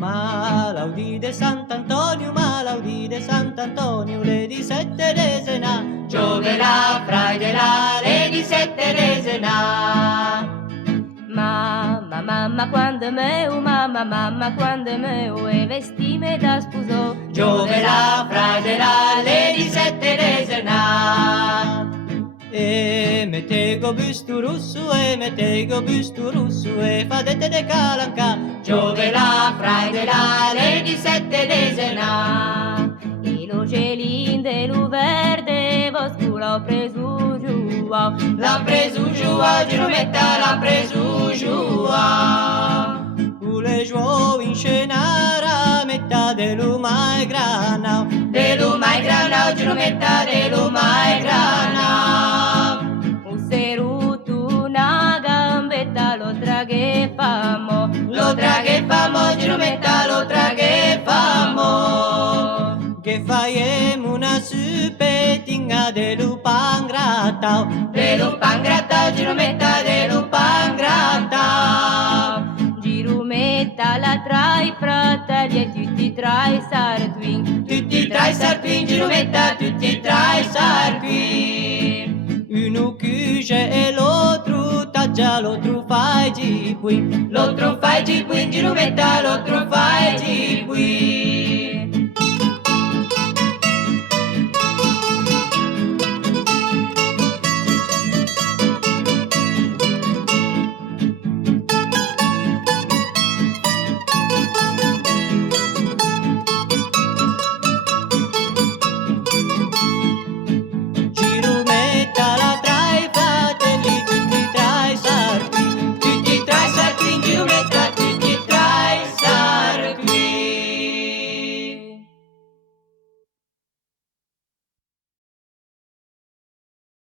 Malaudì de Sant'Antonio, malaudì de Sant'Antonio, le di sette desena, gioverà fra de là, le di sette desena. Mamma, mamma, quando meu, mamma, mamma, quando meu, e vestime da sposo, Gioverà fra de là, le di sette desena. E mettego busto russo, e mettego busto russo, e fadete de calanca, gioverà fra de là, le di sette desena. e lo gelin de lu verde, voscu l'ho preso giù, L'han preso giù, Girometta l'han preso giù. Le giuo in scenara, metà de lumai granau, de lumai granau, Girometta de lumai granau. un seruto una gambetta, lo traghe famo, Girometta lo traghe famo. Che faiemo una suppetinga de lupan grattau, Girometta de lupan grattau. Girumetta la tra i fratelli e tutti tra i sartuin, Tutti tra i sartuin, Girometta, tutti tra i sartuin. Uno cuce e l'altro taggia, l'altro fa i gipuin, Girometta, l'altro fa i gipuin.